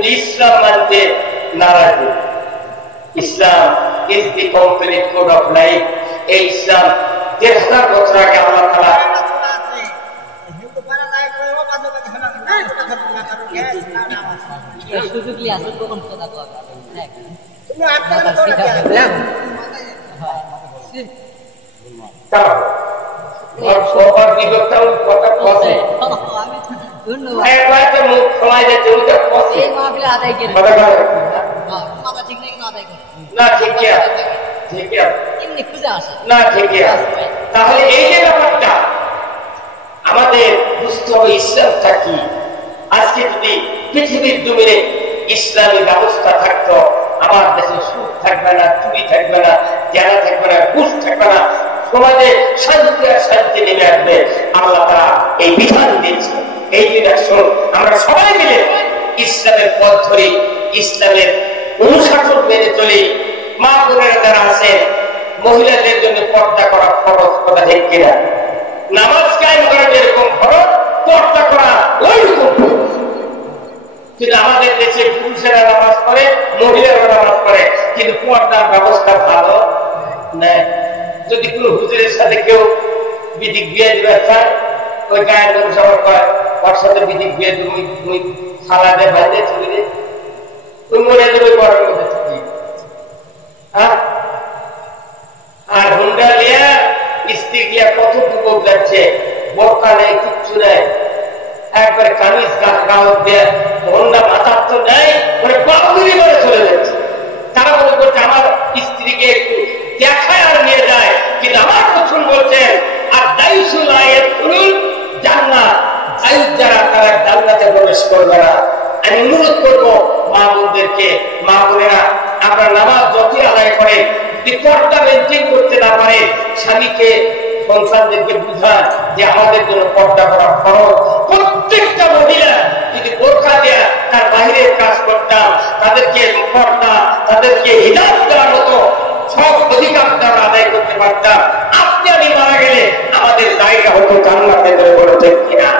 কিন্তু ইসলাম মানতে নারাজ। Islam is the complete code of life. এই ইসলাম 1000 বছর আগে আল্লাহ তাআলা তাহলে এই যে ব্যাপারটা আমাদের বুঝতে হবে ইসলামটা কি। আজকে যদি পৃথিবীর জমিনে ইসলামী ব্যবস্থা থাকতো, আমার দেশে সুদ থাকবে না, চুরি থাকবে না, জেনা থাকবে না, ঘুষ থাকবে না, সমাজে শান্তি আর শান্তি নেমে আসবে। আল্লাহ তাআলা এই বিধান দিয়েছে। এই দিন আসুন আমরা সবাই মিলে ইসলামের পথ ধরি, ইসলামের অনুশাসন মেনে চলি। মা বোনেরা যারা আছে, মহিলাদের জন্য পর্দা করা ফরজ, কথা ঠিক কিনা? নামাজ কায়েম করা যেরকম ফরজ, পর্দা করা ওইরকম ফরজ। কিন্তু আমাদের দেশে পুরুষেরা নামাজ পড়ে, মহিলারা নামাজ পড়ে, কিন্তু পর্দার ব্যবস্থা ভালো নেই। যদি কোন হুজুরের সাথে কেউ বিধিক বিয়ে দিবে চায়, ওই গায়ের মানুষ আমার কয় ওর সাথে বিধিক বিয়ে তুমি সালাদে বাইরে চলে দে, তুমি মনে দেবে গরমের মধ্যে থাকি। আর হুন্ডা লিয়া স্ত্রী গিয়া কত যুবক যাচ্ছে, বোরকা নেই, কিচ্ছু নেই, একবারে কামিজ গাছ দিয়ে হুন্ডা মাথার তো নেই, মানে বাবুরি করে চলে যাচ্ছে। তারা মনে করছে আমার স্ত্রীকে একটু দেখায় আর নিয়ে যায়, কিন্তু আমার রসূল বলছেন আর দায়ুসুল আয়াত কুলুল জান্নাত, আয়ুব যারা তারা জান্নাতে প্রবেশ করবে না। আমি অনুরোধ করবো মা বোনদেরকে, মা বোনেরা আপনার নামাজ যতই আদায় করেন, যদি পর্দা মেনটেন করতে না পারে, স্বামীকে সন্তানদেরকে বুঝান যে আমাদের জন্য পর্দা করা খরচ। প্রত্যেকটা মহিলা যদি বোরকা দেয়া তার বাহিরের কাজ করতাম, তাদেরকে পর্দা, তাদেরকে হিজাব দেওয়ার মতো সব অধিকার দ্বারা আদায় করতে পারতাম, আপনি আমি মারা গেলে আমাদের জায়গা হতো জান্নাতে। ধরে বলেছেন কিনা?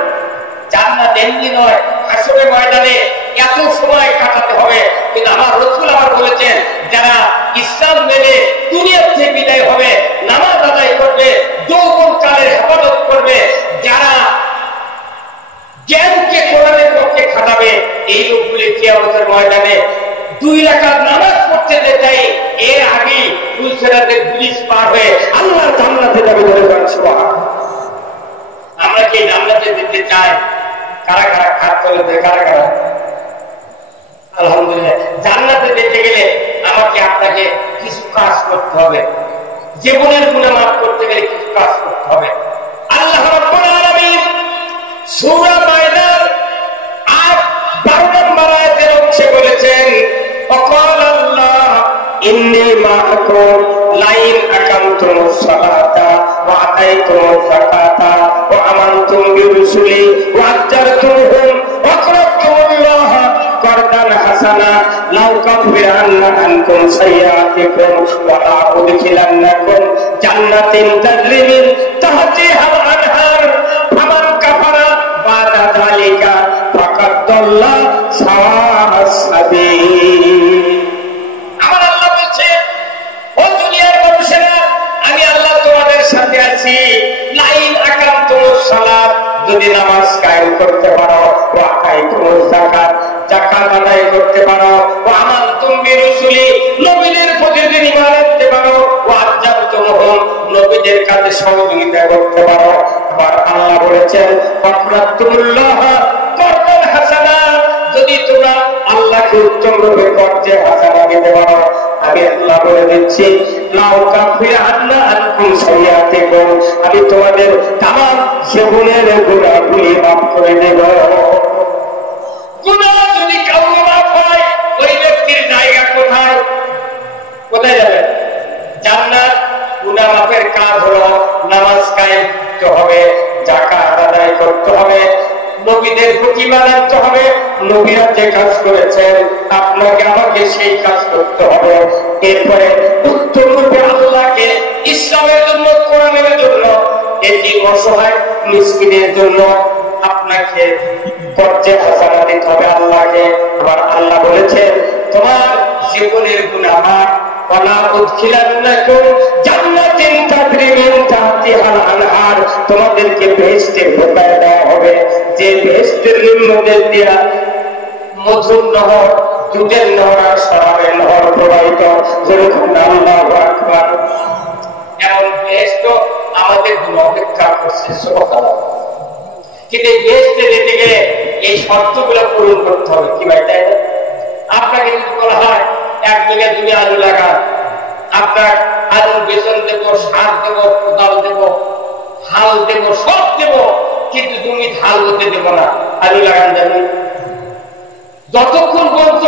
জান্নাত এমনি নয়, হাসরের ময়দানে এত সময় কাটাতে হবে। কিন্তু আমার রাসূল আমার বলেছেন, যারা ইসলাম মেনে দুনিয়া থেকে বিদায় হবে, নামাজ আদায় করবে, যৌবন কালের হেফাজত করবে, যারা জ্ঞানকে কোরআনের পক্ষে খাটাবে, এই লোকগুলি কিয়ামতের ময়দানে 2 রাকাত নামাজ পড়তে দেয়, এর আগে ফুলসেরাতের ব্রিজ পার হয়ে আল্লাহর জান্নাতে যাবে। বলে সুবহানাল্লাহ। আমরা কি জান্নাতে যেতে চাই? কারা কারা হাত তুলে, কারা কারা? আলহামদুলিল্লাহ। জান্নাতে যেতে গেলে আমাকে আপনাকে কিছু কাজ করতে হবে, জীবনের গুনাহ মাফ করতে গেলে কিছু কাজ করতে হবে। আল্লাহ রাব্বুল আলামিন সূরা মায়দার 12 নম্বর আয়াতের অংশে বলেছেন, ওয়াকাল আল্লাহ ইন্নী মাআকুম লাইন আকামতুমুস সালাতা ওয়া আতাইতুমুজ যাকাতা ওয়া আমানতুম বিরুসুলি ওয়া আজ্জারতুমুহুম ওয়া aqrabtumuল্লাহ করদান হাসানা লাউ কাফিরান্না আনকুম সাইয়্যাতিকুম ওয়া লা উদখিলান্নাকুম জান্নাতিন তাজরি মিন তাহতিহাল আনহার ফামান কাফারা বাদা যালিকা ফাকাদ দাল্লা সাওয়া'আস সাবিল। আমার আল্লাহ বলছেন, ও দুনিয়ার মানুষেরা, আমি আল্লাহ তোমাদের সাথে আছি। লাইন আকামতুমুস সালাত, যদি নামাজ কায়েম করতে পারো, ওয়া আতাইতুমুজ যাকাত, যাকাত আদায় করতে পারো, ওয়া আমানতুম বিরুসুলি, নবীদের প্রতি যদি ঈমান আনতে পারো, ওয়া আজ্জাবতুমুহুম, নবীদের কাছে সহযোগিতা করতে পারো। আবার আল্লাহ বলেছেন, ওয়াকরাতুল্লাহ করদান হাসানা, যদি তোমরা আল্লাহকে উত্তম রূপে করতে হাসানা দিতে পারো, আমি আল্লাহ বলে দিচ্ছি, লাউ কাফিরান্না আনকুম সাইয়্যাতিকুম, আমি তোমাদের তামাম জীবনের গুনাহগুলি মাফ করে দেব। গুনাহ যদি কাউকে মাফ হয়, ওই ব্যক্তির জায়গা কোথায়? কোথায় যাবে? জান্নাত। গুনাহ মাফের কাজ হলো নামাজ কায়েম করতে হবে, যাকাত আদায় করতে হবে, নবীদের প্রতি মানতে হবে। নবীরা যে কাজ করেছেন আপনাকে আমাকে সেই কাজ করতে হবে। এরপরে উত্তম রূপে আল্লাহকে ইসলামের জন্য, কোরআনের জন্য, এটি অসহায় মিসকিনের জন্য আপনাকে করতে হাসানা দিতে হবে। আল্লাহ আল্লাহকে। আবার আল্লাহ বলেছেন তোমার জীবনের গুনাহ মাফ, ওয়ালা উদখিলান্নাকুম জান্নাতিন তাজরি মিন তাহতিহাল আনহার, তোমাদেরকে বেহেশতে ঢোকায় দেওয়া হবে যে বেহেশতের মধ্যে দিয়া মধুর নহর, দুধের নহর আর শরাবের নহর প্রবাহিত। যেরকম আল্লাহু আকবার। এমন বেহেশত আমাদের জন্য অপেক্ষা করছে, সুবহানাল্লাহ। কিন্তু এই বেহেশতে যেতে গেলে এই শর্তগুলো পূরণ করতে হবে। কি ভাই, তাই না? আপনাকে যদি বলা হয় এক জায়গায় তুমি আলু লাগান, আপনার আলুর বেতন দেবো, সার দেবো, কোদাল দেবো, হাল দেবো, সব দেবো, কিন্তু তুমি ধাল হতে দেবো না, আলু লাগান যাবে। যতক্ষণ পর্যন্ত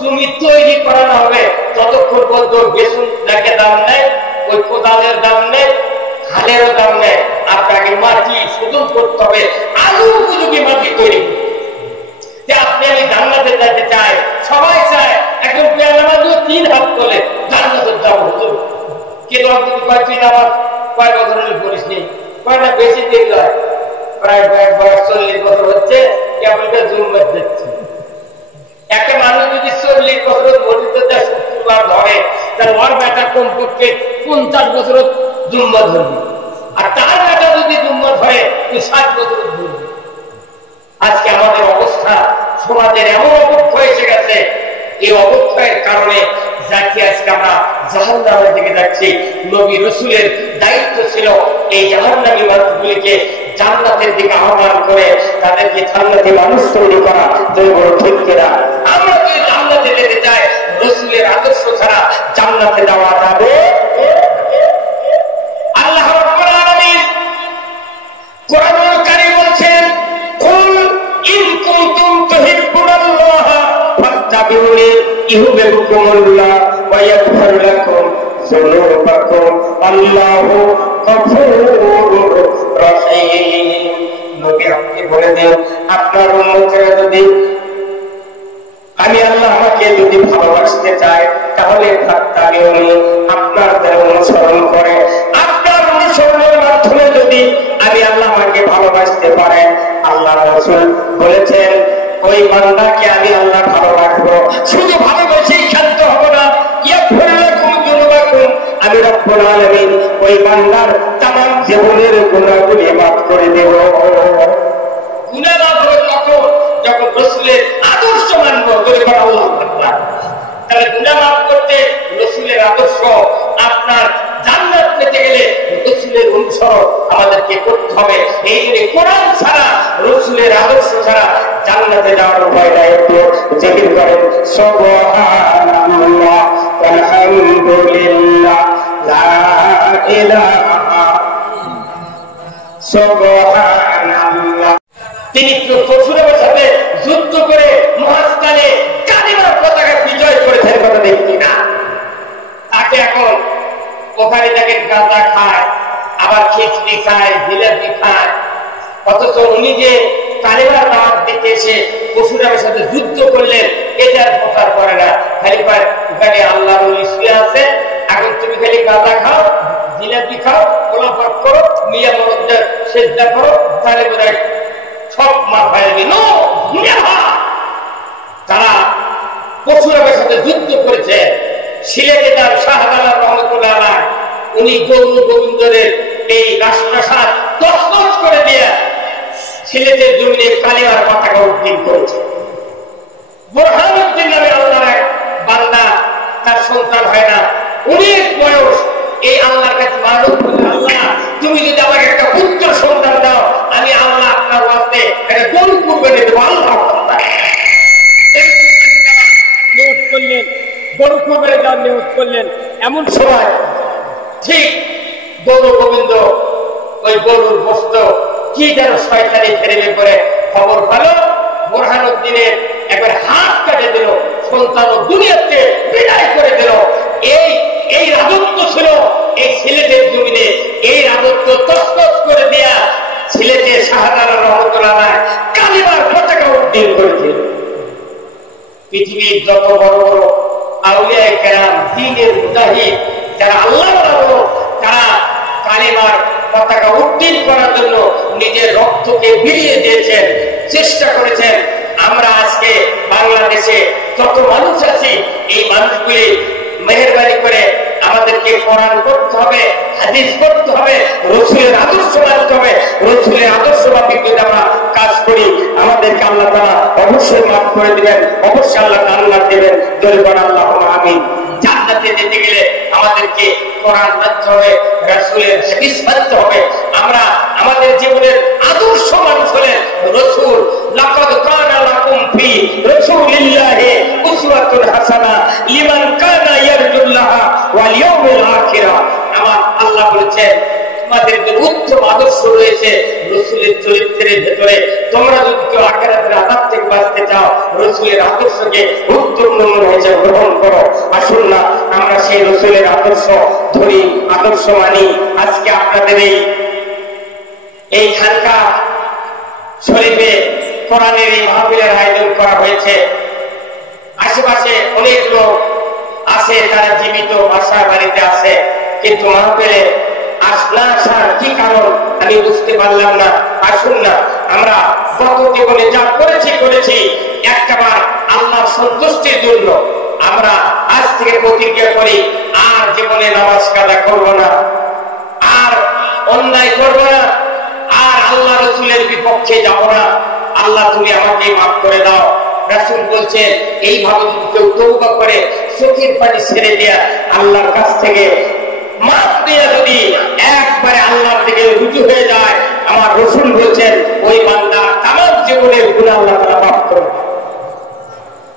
জমি তৈরি করানো হবে ততক্ষণ পর্যন্ত বেতন যাকে দাম নেয়, ওই কোদালের দাম নেয়, হালেরও দাম নেয়। আপনাকে মাটি শোধন করতে হবে, আলু উপযোগী মাটি তৈরি করতে। আপনি আমি জান্নাতে যেতে চাই, সবাই চায় একজন পেয়ালামাজও 3 হাত তোলে জান্নাতের যাবো হুজুর। কিন্তু আপনি কয় তুই আমার কয় বছর হলে বলিস নি, কয়টা বেশি দিন নয়, প্রায় বয়স 40 বছর হচ্ছে, কেবল জুম্মত দিচ্ছে। একটা মানুষ যদি 40 বছর বলিত দেয়, শুক্রবার ধরে, তার ওর বেটা কমপক্ষে 50 বছর জুম্মত ধরবে, আর তার বেটা যদি জুম্মত ধরে 60 বছর ধরবে। আজকে আমাদের অবস্থা সমাজের এমন অবক্ষয় এসে গেছে, এই অবক্ষয়ের কারণে যাকে আজকে আমরা জাহান্নামের দিকে যাচ্ছি। নবী রাসূলের দায়িত্ব ছিল এই জাহান্নামী মানুষগুলিকে জান্নাতের দিকে আহ্বান করে তাদেরকে জান্নাতি মানুষ তৈরি করা। ঠিক কিনা? আমরা যদি জান্নাতে যেতে চাই, রাসূলের আদর্শ ছাড়া জান্নাতে যাওয়া যাবে। আল্লাহ রাব্বুল আলামিন কোরআনুল কারীম বলছেন, কুল ইন কুনতুম তুহিব্বুনাল্লাহ ফাত্তাবিউনি ইউহিব্বুকুমুল্লাহ ওয়া ইয়াগফির লাকুম যুনুবাকুম আল্লাহু গফুরুর রহিম। নবী আপনি বলে দেন, আপনার উম্মতেরা যদি আমি আল্লাহ আমাকে যদি ভালোবাসতে চাই, তাহলে ফাত্তাবিউনি আপনার দ্বারা অনুসরণ করে, আপনার অনুসরণের মাধ্যমে যদি আমি আল্লাহ আমাকে ভালোবাসতে পারেন, আল্লাহ রাসূল বলেছেন ওই বান্দাকে আমি আল্লাহ ভালোবাসবো। শুধু ভালোবেসেই ক্ষান্ত হবো না, ইয়াগফির লাকুম যুনুবাকুম, আমি রব্বুল আলামিন ওই বান্দার তামাম জীবনের গুনাহগুলি মাফ করে দেব। গুনাহ মাফ হবে কখন? যখন রাসূলের আদর্শ মানব। আল্লাহু আকবার। তাহলে গুনাহ মাফ করতে রাসূলের আদর্শ, আপনার জান্নাত পেতে গেলে রাসূলের অনুসরণ আমাদেরকে করতে হবে। এই জন্য কোরআন ছাড়া, রাসূলের আদর্শ ছাড়া জান্নাতে যাওয়ার উপায় নাই। একটু জিকির করেন, সুবহানাল্লাহ আলহামদুলিল্লাহ লা ইলাহা সুবহানাল্লাহ। তিনি পশুরের সাথে যুদ্ধ করে মহাস্থানে কালিমার পতাকা বিজয় করেছেন, কথা দেখি না? তাকে এখন ওখানে তাকে গাঁজা খায়, আবার খিচড়ি খায়, জিলাপি খায়, অথচ উনি যে কালিমার দাওয়াত দিতে এসে পশুরামের সাথে যুদ্ধ করলেন, এটার প্রচার করে না। খালি পায় ওখানে আল্লাহ শুয়ে আছে, এখন তুমি খালি গাঁজা খাও, জিলাপি খাও, কোলাপাত করো, মিয়া মরদের সেজদা করো, তাহলে বোধহয় সব মাথায় দিল। তারা পশুরামের সাথে যুদ্ধ করেছে। সিলেটে তার শাহজালাল রহমতুল্লাহ আলাইহ, উনি গৌর গোবিন্দদের এই রাজপ্রাসাদ তছনছ করে দিয়ে সিলেটের জমিনে কালিমার পতাকা উদ্দিন করেছে। বুরহানুদ্দিন নামে আল্লাহর এক বান্দা, তার সন্তান হয় না, অনেক বয়স। এই আল্লাহর কাছে মানত করলেন, আল্লাহ তুমি যদি আমাকে একটা পুত্র সন্তান দাও, আমি আল্লাহ আপনার ওয়াস্তে একটা গরু কুরবানি দেবো। আল্লাহ নিয়ত করলেন, গরু কুরবানি দেওয়ার নিয়ত করলেন। এমন সময় ঠিক গৌর গোবিন্দ ওই গরুর বস্ত কি যেন শয়তানি ফেরে করে খবর পেল, বুরহানুদ্দিনের একবার হাত কাটে দিল, সন্তান দুনিয়াতে বিদায় করে দিল। এই রাজত্ব ছিল এই সিলেটের জমিনে। এই রাজত্ব তছনছ করে দেয়া সিলেটে শাহজালাল রহমতুল্লাহ আলাইহ কালিমার পতাকা উড্ডীন করেছিল। পৃথিবীর যত বড় বড় আউলিয়া কেরাম, দ্বীনের মুজাহিদ, যারা আল্লাহ তারা কালিমার পতাকা উড্ডীন করার জন্য নিজের রক্তকে বিলিয়ে দিয়েছেন, চেষ্টা করেছেন। আমরা আজকে যত মানুষ আছে এই মানুষগুলি মেহেরবানি করে আমাদেরকে কোরআন করতে হবে, হাদিস করতে হবে, রাসূলের আদর্শ মানতে হবে। রাসূলের আদর্শ মাফিক যদি আমরা কাজ করি আমাদেরকে আল্লাহ তাআলা অবশ্যই মাফ করে দিবেন, অবশ্যই আল্লাহ জান্নাত দেবেন। দরবার আল্লাহুম্মা আমিন। জান্নাতে যেতে গেলে আমাদেরকে কোরআন মানতে হবে, রাসূলের হাদিস মানতে হবে। আমরা আমাদের জীবনের আদর্শ মানুষ হলেন রাসূল। লাকাদ কানা লাকুম ফি রাসূলিল্লাহি উসওয়াতুন হাসানাহ লিমান কানা ইয়ারজুল্লাহা ওয়াল ইয়াউমিল আখিরা। আমার আল্লাহ বলেছেন তোমাদের যে উত্তম আদর্শ রয়েছে রাসূলের চরিত্রের ভিতরে। তোমরা যদি কেউ আখিরাতের আযাব থেকে বাঁচতে চাও রাসূলের আদর্শকে উত্তম নমুনা হিসেবে গ্রহণ করো। আসুন না আমরা সেই রাসূলের আদর্শ ধরি, আদর্শ মানি। আজকে আপনাদের এই খানকা শরীফে কোরআনের এই মাহফিলের আয়োজন করা হয়েছে। আশেপাশে অনেক লোক আছে, তারা জীবিত বাসার বাড়িতে আছে, কিন্তু মাহফিলে না আসার কি কারণ আমি বুঝতে পারলাম না। আসুন না আমরা গত জীবনে যা করেছি একটাবার আল্লাহর সন্তুষ্টির জন্য আমরা আজ থেকে প্রতিজ্ঞা করি আর জীবনে নামাজ কাজা করব না, আর অন্যায় করব না, আর আল্লাহ রাসূলের বিপক্ষে যাব না। আল্লাহ তুমি আমাকে মাফ করে দাও। রাসূল বলছেন এইভাবে যদি কেউ তওবা করে চোখের পানি ছেড়ে দেয়া আল্লাহর কাছ থেকে মাফ দিয়ে যদি একবারে আল্লাহর দিকে রুজু হয়ে যায়, আমার রাসূল বলছেন ওই বান্দা তামাম জীবনের গুনাহ আল্লাহ তাআলা মাফ করে দেন।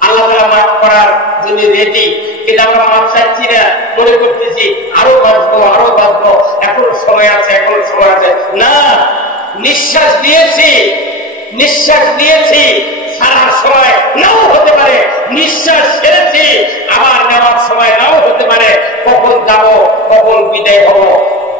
আল্লাহ তাআলা মাফ করার জন্য রেডি, কিন্তু আমরা মাফ চাইছি না, মনে করতেছি আরো বাঁচবো, এখনো সময় আছে। না, নিঃশ্বাস দিয়েছি সারার সময় নাও হতে পারে, নিঃশ্বাস ছেড়েছি আবার নেওয়ার সময় নাও হতে পারে। কখন যাব, কখন বিদায় হব?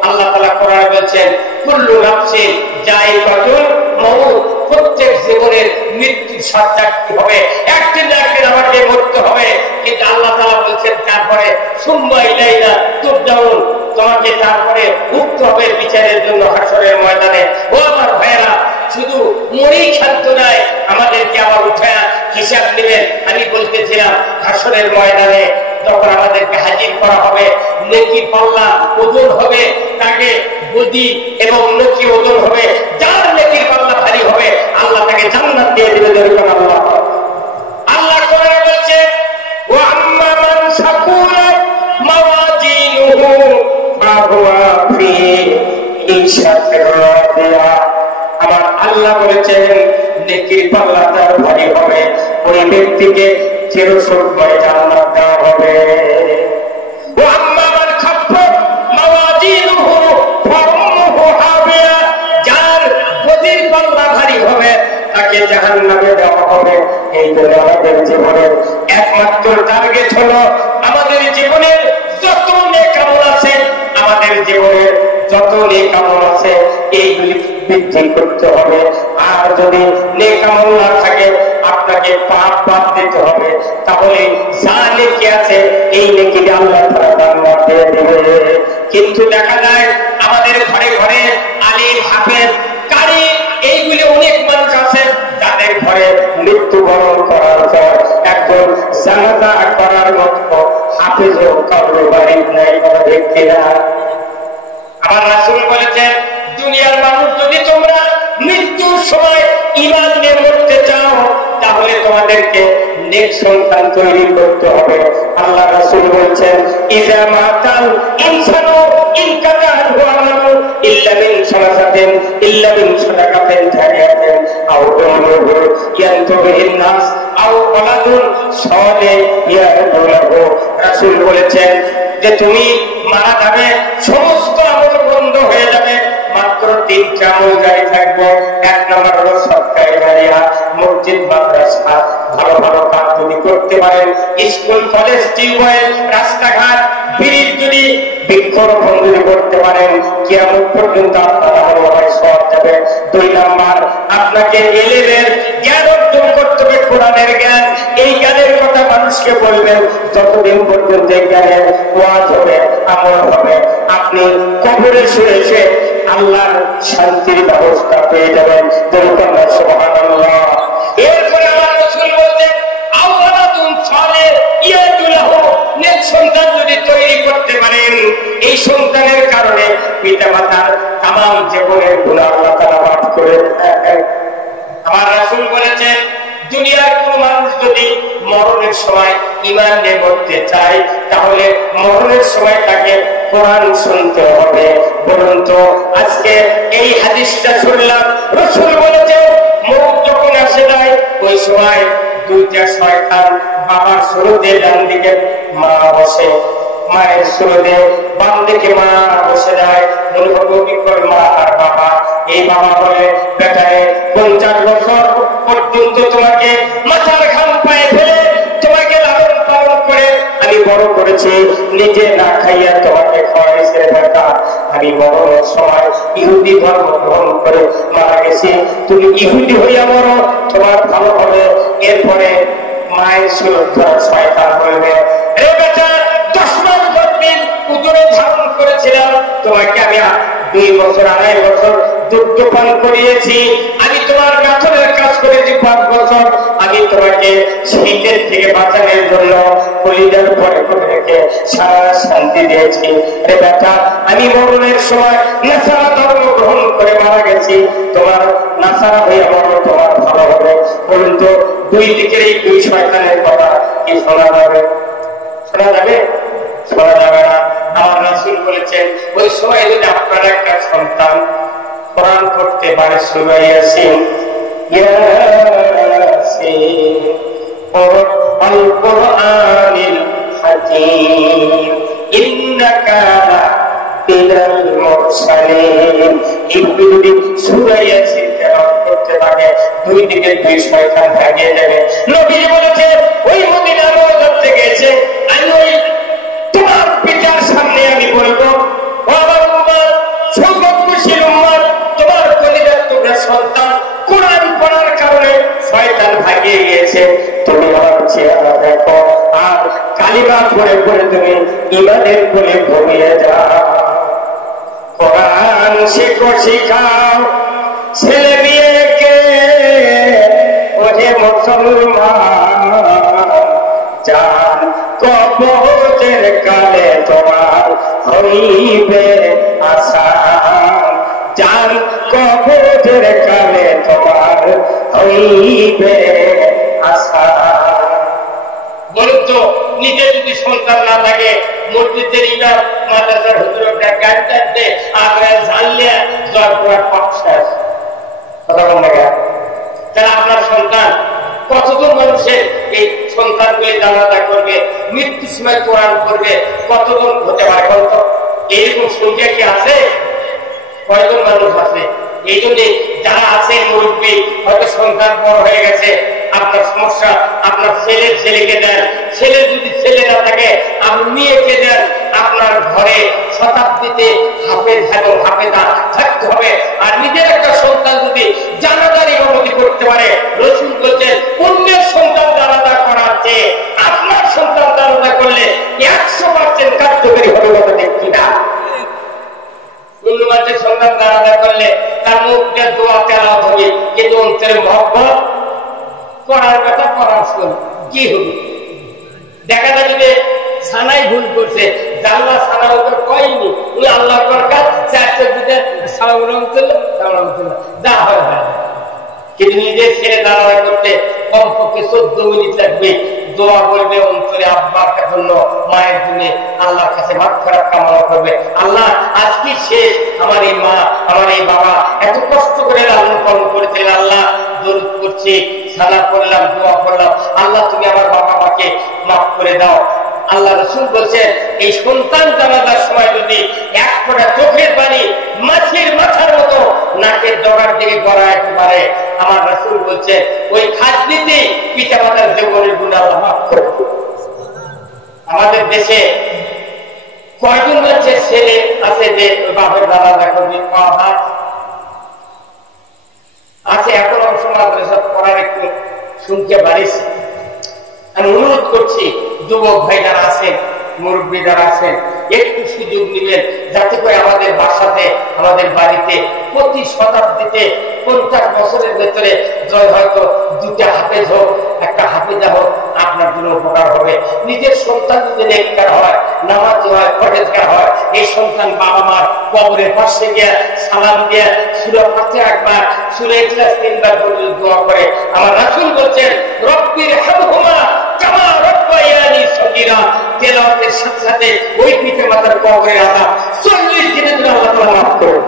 আল্লাহ তাআলা কোরআনে বলেছেন কুল্লু নাফসিন যায়িকাতুল মাউত, প্রত্যেক জীবনের মৃত্যু সাক্ষী হবে, একদিন না একদিন আমাকে মরতে হবে। কিন্তু আল্লাহ তাআলা বলেছেন তারপরে সুম্মা ইলাইনা তুরজাউন, তোমাকে তারপরে উঠতে হবে বিচারের জন্য হাসরের ময়দানে। ও আমার ভাইয়েরা, শুধু মরেই ক্ষান্ত নয়, আমাদেরকে আবার উঠায়া হিসাব নেবেন। আমি বলতেছিলাম হাসরের ময়দানে যখন আমাদেরকে হাজির করা হবে, নেকি পাল্লা ওজন হবে, তাকে গদি এবং নেকি ওজন হবে। যার নেকির পাল্লা ভারী হবে আল্লাহ তাকে জান্নাত দিয়ে দিবে। যেরকম আল্লাহ কোরআনে বলছে ওয়া আম্মা মান সাকুলাত মাওয়াজিনুহু ফাহুয়া ফি ইশাতির রাদিয়া। আমার আল্লাহ বলেছেন নেকির পাল্লা তার ভারী হবে, ওই ব্যক্তিকে চিরসুখময় জান্নাত দেওয়া হবে। ওয়া আম্মা মান খাফফাত মাওয়াজিনুহু ফাউম্মুহু হাবিয়া, যার গদির পাল্লা ভারী হবে তাকে জাহান্নামে দেওয়া হবে। এই জন্য আমাদের জীবনের একমাত্র টার্গেট হলো আমাদের জীবনের যত নেক আমল আছে, এইগুলি বৃদ্ধি করতে হবে। আর যদি নেক আমল না থাকে আপনাকে পাপ বাদ দিতে হবে, তাহলে যা নেকি আছে এই নেকি আল্লাহ তাআলা জান্নাত দিয়ে দেবে। কিন্তু দেখা যায় আমাদের ঘরে ঘরে আলিম হাফেজ কারি এইগুলি অনেক মানুষ আছে যাদের ঘরে মৃত্যুবরণ করার পর একজন জানাজা করার মতো হাফেজও কারো বাড়ি নাই। দেখতে না, আমার রাসূল বলেছেন দুনিয়ার মানুষ যদি তোমরা মৃত্যুর সময় ঈমান নিয়ে মরতে চাও তাহলে তোমাদেরকে নেক সন্তান তৈরি করতে হবে। আল্লাহ রাসূল বলেছেন ইজা মাতাল ইনসানু ইনকাতা আমালু ইল্লা মিন সালাসাতিন ইল্লা মিন সাদাকাতিন জারিয়াতিন আও দুরুহু ইয়ানতুবিহিন নাস আও ওয়ালাদুন সালিহুন ইয়াদুলহু। রাসূল বলেছেন যে তুমি মারা যাবে, সমস্ত আমল বন্ধ হয়ে যাবে, মাত্র তিনটা আমল জারি থাকবে। এক নম্বর হলো সদকায়ে জারিয়া, মসজিদ মাদ্রাসা ভালো ভালো কাজ যদি করতে পারেন, স্কুল কলেজ টিউবওয়েল রাস্তাঘাট ব্রিজ যদি বৃক্ষরোপণ যদি করতে পারেন, কিয়ামত পর্যন্ত আপনার আমল সওয়াব যাবে। দুই নম্বর আপনাকে এলেমের জ্ঞান অর্জন করতে হবে, কোরআনের জ্ঞান। এই জ্ঞানের কথা মানুষকে বলবেন যতদিন পর্যন্ত জ্ঞানের ওয়াজ হবে আমল হবে, আপনি কবরে শুয়ে এসে আল্লাহর শান্তির ব্যবস্থা পেয়ে যাবেন। সুবহানাল্লাহ। এরপরে আমার রাসূল বলতেন আওয়ালাদুন পিতা মাতার তামাম জীবনের গুনাহ আল্লাহ তাআলা মাফ করে দেন। আমার রাসূল বলেছেন, দুনিয়ার কোন মানুষ যদি মরণের সময় ঈমান নিয়ে মরতে চায়, তাহলে মরণের সময় তাকে কোরআন শুনতে হবে। বলুন তো, আজকে এই হাদিসটা শুনলাম, রাসূল বলেছেন মওত যখন আসে যায়, ওই সময় দুইটা শয়তান বাবার সুরতে ডান দিকে মা বসে, মায়ের সুরতে বাম দিকে মা বসে যায়। মা আর বাবা, এই বাবা বলে, বেটারে 50 বছর পর্যন্ত তোমাকে মাথার ঘাম পায়ে ফেলে তোমাকে লালন পালন করে আমি বড় করেছি, নিজে না খাইয়া তোমাকে খাওয়াইছে বেটা। আমি মরণের সময় ইহুদি ধর্ম গ্রহণ করে মারা গেছি, তুমি ইহুদি হইয়া মরো, তোমার ভালো হবে। এরপরে মায়ের সুরক্ষা শয়তান বলবে, রে বেটা, 10 মাস দিন উদরে ধারণ করেছিলাম, তোমাকে আমি 2 বছর 2.5 বছর দুগ্ধ পান করিয়েছি, আমি তোমার গাথরের কাজ করেছি 5 বছর, আমি তোমাকে শীতের থেকে বাঁচানোর জন্য কলিজার পরে করে রেখে সারা শান্তি দিয়েছি। রে বেটা, আমি মরণের সময় নাসারা ধর্ম গ্রহণ করে মারা গেছি, তোমার নাসারা হয়ে মরণ, তোমার ভালো হবে। বলুন তো, দুই দিকের এই দুই শয়তানের কথা কি শোনা যাবে? শোনা যাবে? শোনা যাবে না। আমার রাসূল বলেছেন, ওই সময় যদি আপনার একটা সন্তান কোরআন পড়তে পারে, সূরা ইয়াসিন, ইয়াসিন আল কুরআনিল হাকীম ইন্নাকা লামিনাল মুরসালিন, এই যদি সূরা ইয়াসিন তেলাওয়াত করতে পারে, দুই দিকে দুই শয়তান ভাগিয়ে যাবে। নবী বলেছেন, ওই মদিনার মধ্যে থেকে এসে আমি ওই তোমার পিতার সামনে আমি বলবো, ও আমার উম্মত, সৌভাগ্যশীল উম্মত, তোমার কলিজার টুকরা সন্তান কোরআন পড়ার কারণে শয়তান ভাগিয়ে গিয়েছে, তুমি আমার চেহারা দেখো আর কালিমা পড়ে পড়ে তুমি ঈমানের কোলে ঘুমিয়ে যাও। কোরআন শিখো, শিখাও ছেলে মেয়েকে, ওহে মুসলমান, জান কবরের কালে তোমার হইবে আসান, জান কবরের কালে তোমার হইবে আসান। বলুন তো, নিজে যদি সন্তান না থাকে, মসজিদের ইমাম মাদ্রাসার হুজুরটা গান টানতে আগ্রায় জানলে জয়পুরা পাকশাস কথা বলবে, তাহলে আপনার সন্তান কতজন মানুষের এই সন্তানগুলি জানাজা করবে, মৃত্যুর সময় কোরআন করবে, কতজন হতে পারে? কত এইরকম সংখ্যা কি আছে? কয়জন মানুষ আছে? এই জন্য যারা আছে মুরব্বী, হয়তো সন্তান বড় হয়ে গেছে, আপনার সমস্যা, আপনার ছেলের ছেলেকে দেন, ছেলে যদি ছেলে না থাকে আপনি মেয়েকে দেন। আপনার ঘরে শতাব্দীতে হাফেজ এবং হাফেজা থাকতে হবে। আর নিজের একটা সন্তান যদি জানাজার ইমামতি করতে পারে, রাসূল বলেছেন, অন্যের সন্তান জানাজা করার চেয়ে আপনার সন্তান জানাজা করলে 100% কার্যকরী হবে, কথা দেখি না? অন্য মানুষের সন্তান জানাজা করলে তার মুখ দিয়ে দোয়া তেলাওয়াত হবে, কিন্তু অন্তরে মহব্বত করার কথা করার শুন কি হবে? দেখা যায় যে সানাই ভুল করছে, জানলা সানা ওকে কয়নি, উনি আল্লাহ দরকার 4 চোখ দিতে যা হয় হয়, কিন্তু নিজের ছেলে দাঁড়ানো করতে কমপক্ষে 14 মিনিট লাগবে। দোয়া করবে অন্তরে আব্বার জন্য, মায়ের জন্য, আল্লাহর কাছে মাগফিরাত কামনা করবে। আল্লাহ, আজকে শেষ, আমার এই মা, আমার এই বাবা এত কষ্ট করে লালন পালন করেছিলেন, আল্লাহ দরুদ করছি, সালাত করলাম, দোয়া করলাম, আল্লাহ তুমি আমার বাবা মাকে মাফ করে দাও। আল্লাহ রাসূল বলছেন, এই সন্তান জানাজার সময় যদি এক ফোঁটা চোখের পানি মাছের মাথার মতো নাকের ডগার দিকে গড়াইতে পারে, আমার রাসূল বলছেন, ওই খাজনিতে পিতা মাতার জীবনের গুনাহ আল্লাহ মাফ করে দেন। আমাদের দেশে কয়জন মানুষের ছেলে আছে যে বাপের জানাজা করবে? আছে। এখন অংশ মাদ্রাসা পড়ার একটু সংখ্যা বাড়িয়েছে। আমি অনুরোধ করছি, যুবক ভাই যারা আছেন, মুরব্বী যারা আছেন, একটু সুযোগ নেবেন, যাতে করে আমাদের বাসাতে, আমাদের বাড়িতে প্রতি শতাব্দীতে 50 বছরের ভেতরে হয়তো 2টা হাফেজ হোক, একটা হাফেজা হোক, আপনার জন্য জন্য উপকার হবে। নিজের সন্তান যদি নেককার হয়, নামাজি হয়, পরহেজগার হয়, এই সন্তান বাবা মার কবরের পাশে গিয়ে সালাম দিয়ে সূরা ফাতিহা একবার, সূরা ইখলাস 3 বার পর্যন্ত দোয়া করে। আমার রাসূল বলেন রব্বির হামহুমা কামা রাব্বায়ানি সগীরা। তেলাওয়াতের সাথে সাথে ওই পিতামাতার কবরের আযাব 40 দিনের জন্য আল্লাহ তাআলা মাফ করে।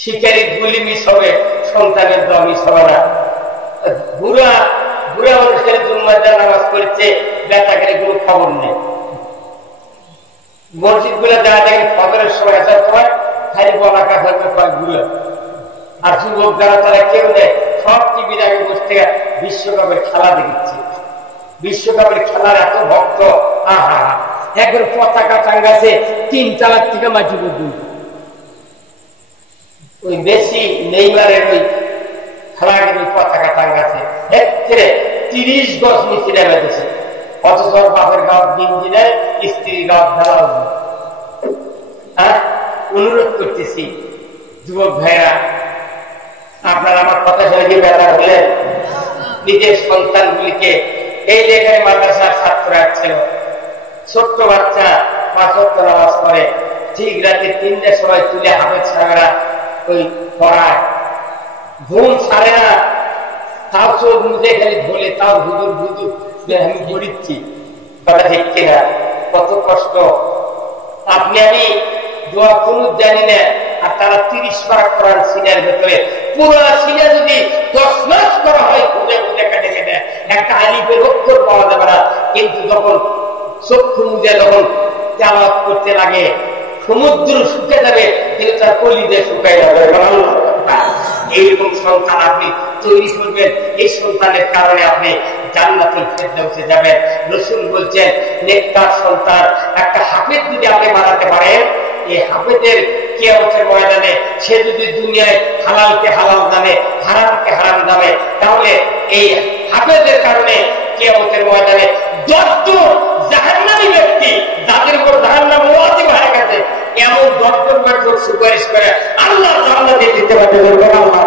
শিকারী গুলি মিস হবে, সন্তানের দোয়া মিস হবে না। বুড়া মানুষের জুম্মার নামাজ পড়ছে, বেটা করে কোনো খবর নেই। মসজিদ গুলো যারা দেখেন ফজরের সময় আসার সময় খালি বলাকা থাকবে কয়েকগুলো, আর যুবক যারা তারা কেউ নেই, সব টিভির আগে বসে থেকে বিশ্বকাপের খেলা দেখছে। বিশ্বকাপের খেলার এত ভক্ত, আহা একবার পতাকা টাঙ্গাছে 3 তালার থেকে মাটি পর্যন্ত। ওই মেসি নেইমারের ওই খেলার ওই পতাকা টাঙ্গাছে 30 গজ নিচে নেমে গেছে। অথচ বাপের গাঁও দিন দিনে স্ত্রীর গাঁও খেলা হবে। অনুরোধ করতেছি যুবক ভাইরা, আপনারা আমার কথা শুনে কি ব্যথা হলেন? নিজের সন্তানগুলিকে এই জায়গায় মাদ্রাসার ছাত্ররা ছিল, ছোট্ট বাচ্চা 5 ওয়াক্ত নামাজ পড়ে, ঠিক রাতে 3টার সময় তুলে হাফেজ সাহেবরা ওই পড়ায়, ঘুম ছাড়ে না, তাও চোখ মুজে খালি ধরে, তাও হুজুর আমি পড়িচ্ছি। কথা ঠিক কিনা? কত কষ্ট। আপনি আমি দোয়া কুনুত জানি না, আর তারা 30 পারা কোরআন সিনার ভেতরে, পুরো সিনা যদি 10 মাস করা হয় খুঁজে খুঁজে কেটে কেটে একটা আলিফের অক্ষর পাওয়া যাবে না। কিন্তু যখন চক্ষু মুজে যখন তেলাওয়াত করতে লাগে, সমুদ্র শুকে যাবে, কিন্তু তার কলিজে শুকাই যাবে। এইরকম সন্তান আপনি তৈরি করবেন, এই সন্তানের কারণে আপনি জান্নাতুল ফেরদাউসে যাবেন। রাসূল বলছেন নেককার সন্তান একটা হাফেজ যদি আপনি বানাতে পারেন, এই হাফেজের কিয়ামতের ময়দানে সে যদি দুনিয়ায় হালালকে হালাল জানে, হারামকে হারাম জানে, তাহলে এই হাফেজের কারণে কিয়ামতের ময়দানে যত জাহান্নামী ব্যক্তি যাদের উপর জাহান্নাম ওয়াজিব হয়ে গেছে, এমন 10 জন সুপারিশ করে আল্লাহ জান্নাতে দিতে পারবে। আল্লাহ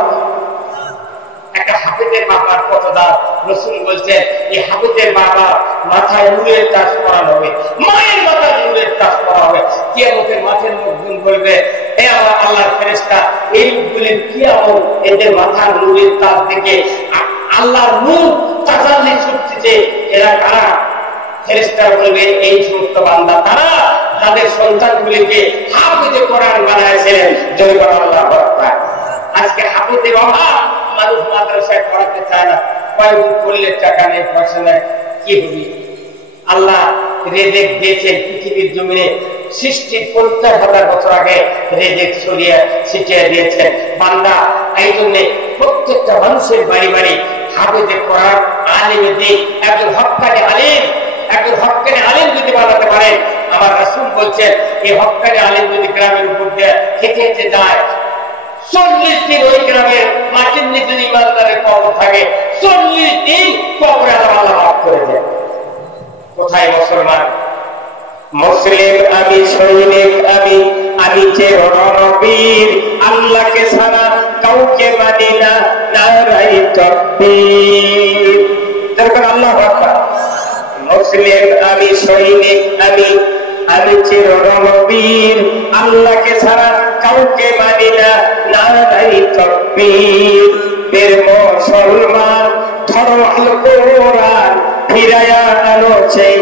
একটা হাফেজের বাবার কত দাম। রাসূল বলছেন এই হাফেজের বাবা মাথায় নূরের তাজ পরানো হবে, মায়ের মাথায় নূরের তাজ পরা হবে। কিয়ামতের মাঠের লোকজন বলবে, হে আল্লাহর ফেরেশতা, এই লোকগুলির কি আমল এদের মাথার নূরের তাজ থেকে আল্লাহর নূর তাজাল্লি ছুটছে, এরা কারা? ফেরেশতারা বলবে এই সমস্ত বান্দা তারা তাদের সন্তানগুলিকে হাফেজে কোরআন বানাইছিলেন। জয় বলো আল্লাহু আকবার। আজকে হাফেজের অভাব, মানুষ মাদ্রাসায় পড়াতে চায় না, কয়েকদিন করলে টাকা নেই, পয়সা নেই, কি হবে? আল্লাহ রেজেক দিয়েছেন পৃথিবীর জমিনে সৃষ্টির 50,000 বছর আগে রেজেক ছিটিয়ে দিয়েছেন বান্দা। এই জন্যে প্রত্যেকটা মানুষের বাড়ি বাড়ি হাফেজে কোরআন আলিমের দিন, একজন হক্কানি আলিম, একজন হক্কানি আলিম যদি বানাতে পারেন, আমার রাসূল বলছেন এই হক্কানি আলিম যদি গ্রামের উপর দিয়ে হেঁটে হেঁটে যায়, 40 দিন ওই গ্রামের মাটির নিচে ইমানদারের কবর থাকে, 40 দিন কবরে আল্লাহ মাফ করে দেয়। কোথায় মুসলমান? মুসলিম আমি, সৈনিক আমি, আমি যে রণবীর, আল্লাহকে ছাড়া কাউকে মানি না, নারাই তাকবীর। দেখুন আল্লাহু আকবার। মুসলিম আমি, সৈনিক আমি, আমি যে রণবীর, আল্লাহকে ছাড়া কাউকে মানি না, নারাই তাকবীর। বের মুসলমান ধরো আল কোরআন, ফিরায়া আনো সেই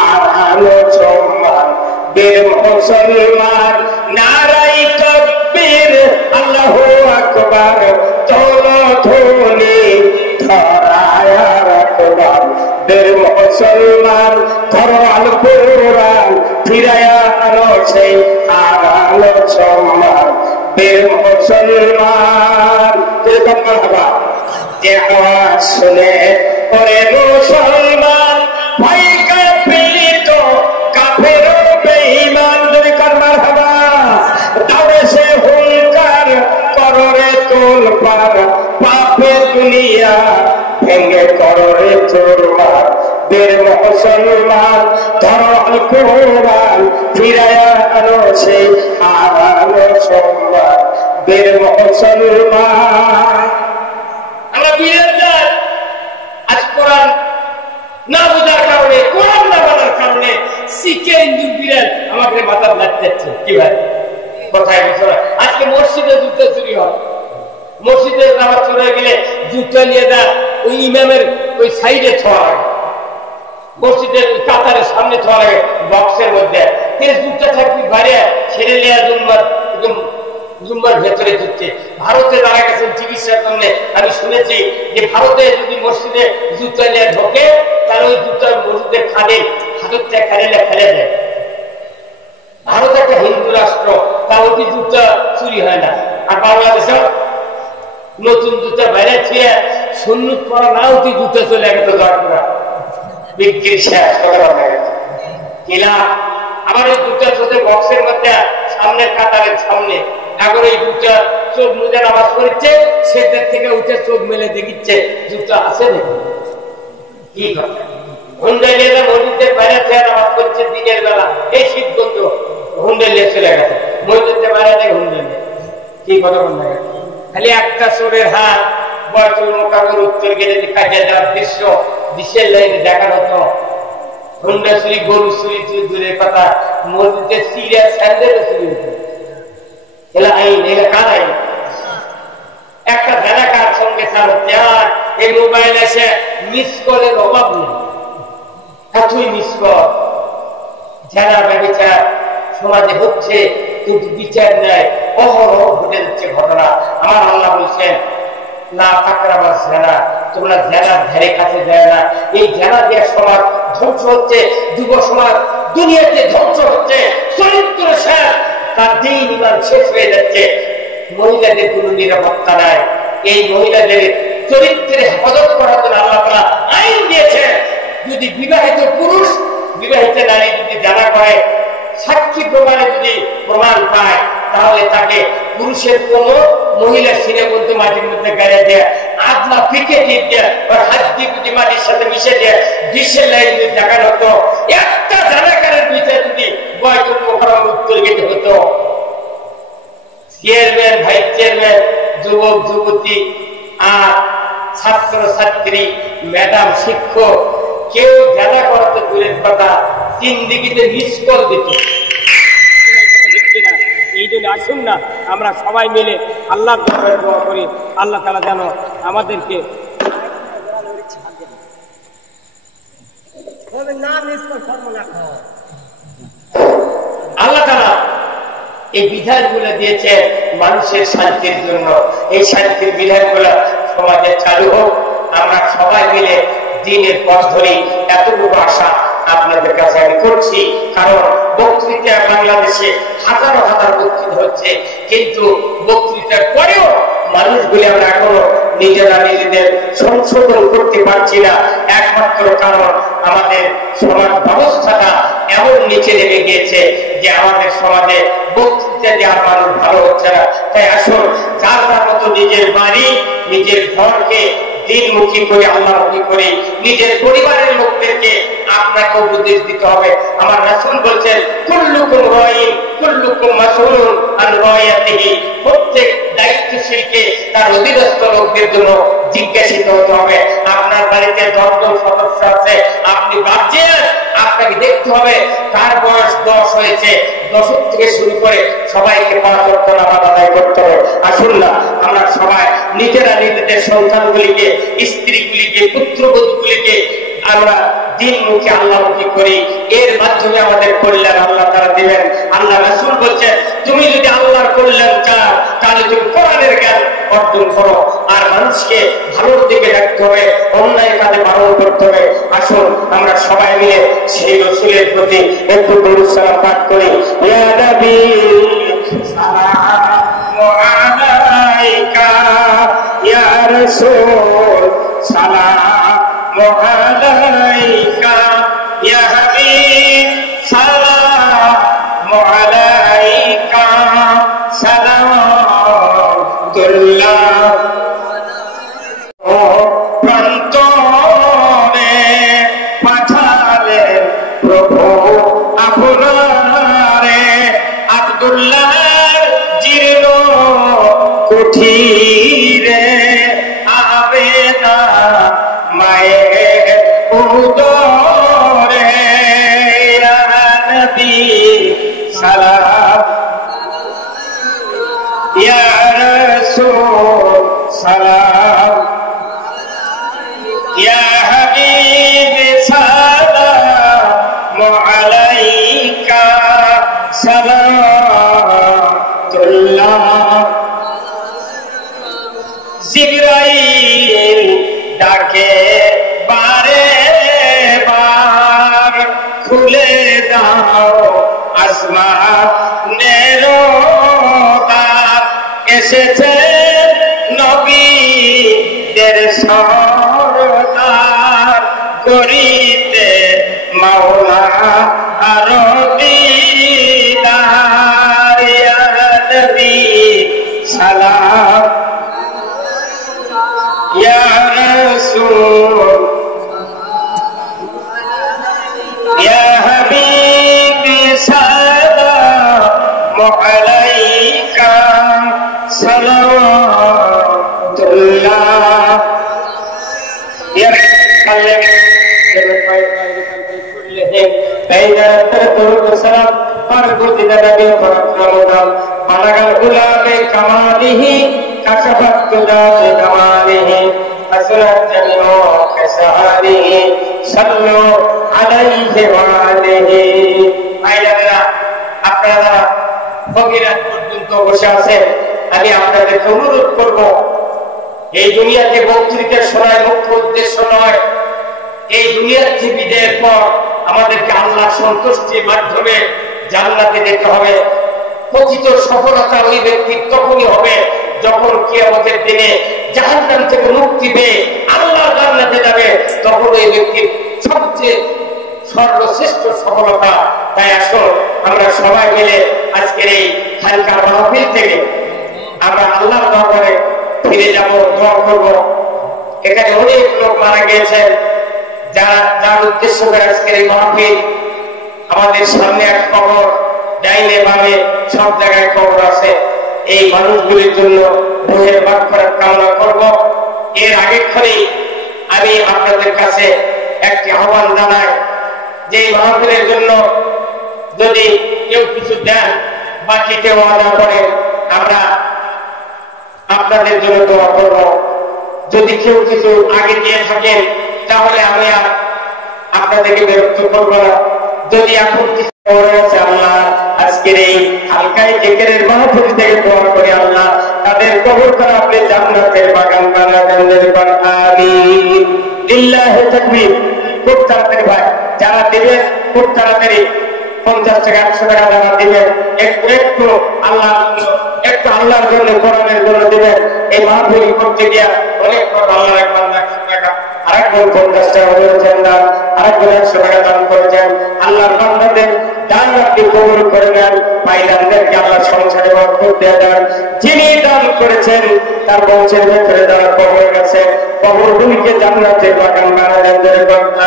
আর আলো সম্মান। বের মুসলমান নারাই তাকবীর, আল্লাহু আকবার, তোলো ধ্বনি ধরায় রাখবার। বের মুসলমান ধরো আল কোরআন, ফিরায়া আনো সেই আর আলো সম্মান। বের মুসলমান মারহাবা। যে আওয়াজ শুনে ওরে মুসলমান ভয় কাঁপিত, কাফের বেঈমান যদি কর মারহাবা। দাওরে সে হুঙ্কার করো রে তোলপার, পাপে দুনিয়া ভেঙে করো রে চুরমার। বের মুসলমান ধরো আল কোরআন, ফিরায়া আনো সেই আর আলো সম্মান। বের মুসলমান আজ কোরআন কি ভাই কোথায় বলছো না? আজকে মসজিদে জুতো চুরি হয়, মসজিদের নামাজ চুরি গেলে জুতো নিয়ে যা ওই ইমামের ওই সাইডে ছোঁয়া লাগে, মসজিদের কাতারের সামনে ছোঁয়া লাগে বক্সের মধ্যে, জুতো থাকবি বাইরে ছেড়ে নেওয়া জুম্মার ভেতরে ঢুকছে। ভারতে যারা গেছেন চিকিৎসার জন্য আমি শুনেছি যে ভারতে যদি মসজিদে জুতো নিয়ে ঢোকে তাহলে ওই জুতো মসজিদের খানে হাতের থেকে ফেলে দেয়। ভারত একটা হিন্দু রাষ্ট্র, তা ওই জুতো চুরি হয় না। আর বাংলাদেশে নতুন জুতো বাইরে ছিঁড়ে সুন্নত পড়া না অতি জুতো চলে গেছে দরকার বিক্রি শেষ কিলা। আবার ওই জুতো চলছে বক্সের মধ্যে সামনের কাতারের সামনে, এখন এই জুতো চোখ মুজে নামাজ পড়ছে, সেটার থেকে উঠে চোখ মেলে দেখিচ্ছে জুতো আছে নাকি। কি কথা হুন্ডা নিয়ে মসজিদের বাইরে থেকে নামাজ পড়ছে দিনের বেলা, এই শীত বন্ধ হুন্ডে নিয়ে চলে গেছে মসজিদের বাইরে থেকে হুন্ডে নিয়ে। কি কথা বলতে গেছে খালি একটা চোরের হাত বয়তুল মোকাবের উত্তর গেলে যে কাজে যাওয়ার দৃশ্য দিশের লাইনে দেখানো হতো। হুন্ডা চুরি, গরু চুরি দূরের কথা, মসজিদে সিরিয়া স্যান্ডেল চুরি হতো। এলা আইন, এলা কার আইন? একটা জেলাকার সঙ্গে চাল হচ্ছে। আর এই মোবাইল এসে মিস কলের অভাব নেই, এতই মিস কল জেলা ব্যবচার সমাজে হচ্ছে, কিন্তু বিচার নেয়, অহরহ ঘটে যাচ্ছে ঘটনা। আমার আল্লাহ বলছেন না তাকরাবার জেনা, তোমরা জেনার ধারে কাছে যায় না। এই জেনা দিয়ে সমাজ ধ্বংস হচ্ছে, যুব সমাজ দুনিয়াতে ধ্বংস হচ্ছে, চরিত্র শেষ, তার দিন ইমান শেষ হয়ে যাচ্ছে। মহিলাদের কোনো নিরাপত্তা নাই। এই মহিলাদের চরিত্রের হেফাজত করার জন্য আল্লাহ তাআলা আইন দিয়েছে। যদি বিবাহিত পুরুষ বিবাহিত নারী যদি জানা করে, সাক্ষী প্রমাণে যদি প্রমাণ পায়, তাহলে তাকে পুরুষের কোন মহিলার সিনে বলতে মাটির মধ্যে গাড়ে দেয়, আদলা পিকে দিয়ে ওর হাত দিয়ে যদি মাটির সাথে মিশে দেয়, বিশ্বের লাইন যদি দেখানো হতো, একটা জানাকারের বিষয়ে যদি বয়তুল মোকাররম উত্তর গেতে হতো, চেয়ারম্যান, ভাইস চেয়ারম্যান, যুবক যুবতী আর ছাত্র ছাত্রী, ম্যাডাম, শিক্ষক, কেউ জানা করাতে দূরের কথা, জিন্দেগিতে মিস কল দিত। এই জন্য আসুন না আমরা সবাই মিলে আল্লাহর দরবারে দোয়া করি, আল্লাহ তাআলা যেন আমাদেরকে আল্লাহ তাআলা এই বিধানগুলো দিয়েছে মানুষের শান্তির জন্য। এই শান্তির বিধানগুলো সমাজে চালু হোক, আমরা সবাই মিলে দিনের পথ ধরি, এতটুকু আশা আপনাদের কাছে আমি করছি। কারণ বক্তৃতা বাংলাদেশে হাজার হাজার বক্তৃতা হচ্ছে, কিন্তু বক্তৃতার পরেও মানুষগুলি আমরা এখনো নিজেরা নিজেদের সংশোধন করতে পারছি না। একমাত্র কারণ আমাদের সমাজ ব্যবস্থাটা এমন নিচে নেমে গিয়েছে যে আমাদের সমাজে বক্তৃতা দেওয়ার মানুষ ভালো হচ্ছে না। তাই আসুন যার যার মতো নিজের বাড়ি, নিজের ঘরকে দিনমুখী করে, আল্লাহমুখী করে, নিজের পরিবারের লোকদেরকে আপনাকে উপদেশ দিতে হবে। আমার রাসূল বলছেন কুল্লুকুম রাঈন কুল্লুকুম মাসউলুন আন রাইয়াতিহি, প্রত্যেক দায়িত্বশীলকে তার অধীনস্থ লোকদের জন্য জিজ্ঞাসিত হতে হবে। আপনার বাড়িতে 10 জন সদস্য আছে, আপনি বাচ্চা, আপনাকে দেখতে হবে কার বয়স 10 হয়েছে, 10 থেকে শুরু করে সবাইকে 5 ওয়াক্ত নামাজ আদায় করতে হবে। আসুন না আমরা সবাই নিজেরা নিজেদের সন্তানগুলিকে, স্ত্রীগুলিকে, পুত্রবধূগুলিকে আমরা দিনমুখী আল্লাহমুখী করি। এর মাধ্যমে আমাদের কল্যাণ আল্লাহ তাআলা দিবেন। আল্লাহ রাসূল বলছেন তুমি যদি আল্লাহর কল্যাণ চাও তাহলে তুমি কোরআনের জ্ঞান অর্জন করো, আর মানুষকে ভালোর দিকে রাখতে হবে, অন্যায় কাজে বারণ করতে হবে। আসুন আমরা সবাই মিলে সেই রাসূলের প্রতি একটু দরুদ সালাম পাঠ করি। ইয়া নবী সালামু আলাইকা, ইয়া রাসূল সালামু আলাইকা, ইয়া হাবিব সালামু আলাইকা, সালামুল্লাহ প্রান্তরে পাঠালেন প্রভু আপনারে, আব্দুল্লাহর জীর্ণ কুঠিরে আবে না মায়ের উদরে, ইয়া নবী সালাম ইয়া হাবিবি সালামু আলাইকা সালাতুল্লাহ। জিবরাইল ডাকে বারে বার, খুলে দাও আসমানের দ্বার। এসেছে নবীদের সরদার, করিতে মাওলা আরো দিদার। ইয়া নবী সালাম, ইয়া রাসূল, ইয়া হাবিবি সালামু আলাইকা সালাতুল্লাহ। ইয়া সাল্লাম আপনারা ফকিরাত পর্যন্ত বসে আছেন, আমি আপনাদেরকে অনুরোধ করব, এই দুনিয়াতে বক্তৃতা শোনার মুখ্য উদ্দেশ্য নয়। এই দুনিয়ার থেকে বিদায়ের পর আমাদেরকে আল্লাহর সন্তুষ্টির মাধ্যমে জান্নাতে যেতে হবে। প্রকৃত সফলতা ওই ব্যক্তির তখনই হবে যখন কিয়ামতের দিনে জাহান্নাম থেকে মুক্তি পেয়ে আল্লাহর জান্নাতে যাবে, তখন ওই ব্যক্তির সবচেয়ে সর্বশ্রেষ্ঠ সফলতা। তাই আসো আমরা সবাই মিলে আজকের এই খানকার মাহফিল থেকে আমরা আল্লাহর দরবারে ফিরে যাব, দোয়া করব। এখানে অনেক লোক মারা গিয়েছেন, যার উদ্দেশ্য করে আজকের এই মাহফিল। আমাদের সামনে এক কবর, ডাইনে বামে সব জায়গায় কবর আছে। এই মানুষগুলির জন্য রুহের মাগফিরাত কামনা করব। এর আগেক্ষণেই আমি আপনাদের কাছে একটি আহ্বান জানাই যে এই মাহফিলের জন্য যদি কেউ কিছু দেন, বাকি কেউ ওয়াদা করেন, আমরা আপনাদের জন্য দোয়া করব। যদি কেউ কিছু আগে দিয়ে থাকেন তাহলে আমি আর আপনাদেরকে বিরক্ত করবো না। যদি এখন কিছু আছে, আল্লাহ আজকের এই হালকায় জিকিরের মাহফিল থেকে দোয়া করে আল্লাহ তাদের কবরখানা আপনি জান্নাতের বাগান বানাবেন। আমিন। লিল্লাহি তাকবীর। খুব তাড়াতাড়ি ভাই, যারা দিবেন খুব তাড়াতাড়ি 50 টাকা 100 টাকা যারা দিবেন, একটু একটু আল্লাহর জন্য, কোরআনের জন্য দিবেন। এই মাহফিল করতে গিয়া অনেক আল্লাহর একবার 100 টাকা, আরেকবার 50 টাকা করেছেন দান, আরেকবার 100 টাকা দান করেছেন। আল্লাহর বান্দাদের দান আপনি কবুল করে নেন। ভাইদানদেরকে আল্লাহ সংসারে বরকত দিয়ে দেন। যিনি দান করেছেন তার বংশের ভেতরে যারা কবর গেছে, কবরগুলিকে জান্নাতের বাগান বানাবেন।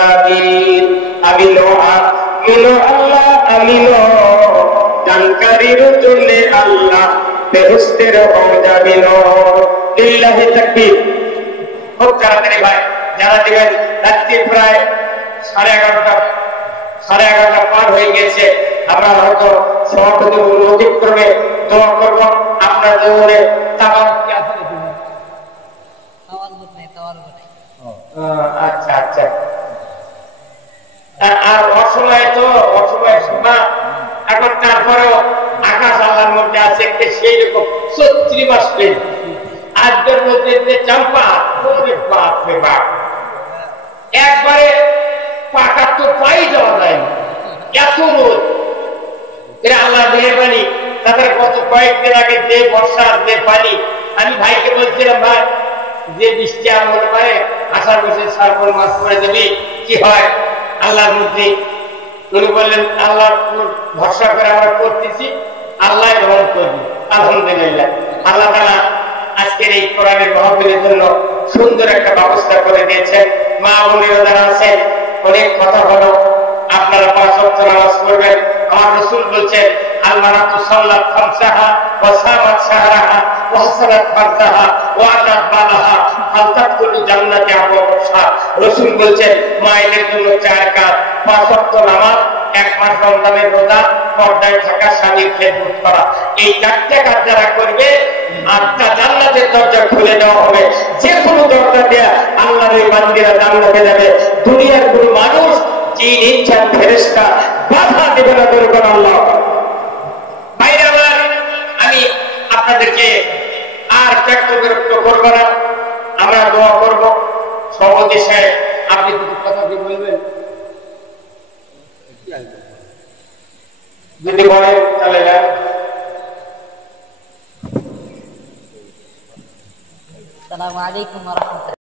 আমিন। আমিন। আমিন আল্লাহ আমিন। দানকারীর জন্য আল্লাহ বেহেশতের হওয়াবিন। লিল্লাহি তাকবীর। খুব তাড়াতাড়ি ভাই যারা দিবেন। রাত্রি প্রায় 11:30 পার হয়ে গেছে। আমরা হয়তো সভাপতি অতিক্রমে দোয়া করব। আপনার জন্য আচ্ছা আচ্ছা। আর অসময় তো অসময় সীমা এখন, তারপরেও আকাশ আল্লাহর মধ্যে আছে একটা সেই রকম 36 মাস পেন আজকের মধ্যে যে চাম্পা একবারে পাকা তো পাই যাওয়া যায় না, এত রোদ। এরা আল্লাহ মেহরবানি। তাদের গত কয়েকদিন আগে যে বর্ষার যে পানি, আমি ভাইকে বলছিলাম ভাই যে বৃষ্টি আর মনে পারে আষাঢ় মাসে শ্রাবণ মাস করে দেবি কি হয় আল্লাহর মধ্যে। উনি বললেন আল্লাহর ভরসা করে আমরা করতেছি, আল্লাহ গ্রহণ করবি। আলহামদুলিল্লাহ। আল্লাহ তাআলা আজকের এই কোরআনের মাহফিলের জন্য সুন্দর একটা ব্যবস্থা করে দিয়েছেন। মা বোনেরা যারা আছেন, অনেক কথা হলো, আপনারা 5 ওয়াক্ত নামাজ পড়বেন। আমার রাসূল বলছেন আল-মারাতু সাল্লাত খামসাহা ওয়া সামাত শাহরাহা ওয়া হাসানাত ফারজাহা ওয়া আতাত বালাহা হাল তাদখুলু জান্নাতি আবওয়াবহা। রাসূল বলছেন মায়েদের জন্য 4 কাজ, 5 ওয়াক্ত নামাজ, 1 মাস রমজানের রোজা, পর্দায় থাকা, স্বামীর খেদমত করা। এই 4টা কাজ যারা করবে, 8টা জান্নাতের দরজা খুলে দেওয়া হবে। যে কোনো দরজা দেয়া আল্লাহ আল্লাহর ওই বান্দিরা জান্নাতে যাবে। দুনিয়ার কোন মানুষ জিন ইনসান ফেরেশতা বাধা দেবে না। দরকার আল্লাহ ভাইরা আমার, আমি আপনাদেরকে আর ত্যাক্ত বিরক্ত করবো না, আমরা দোয়া করব। সভাপতি সাহেব, আপনি কিছু কথা কি বলবেন? যদি বলেন তাহলে আসসালামু আলাইকুম ওয়া রাহমাতুল্লাহ।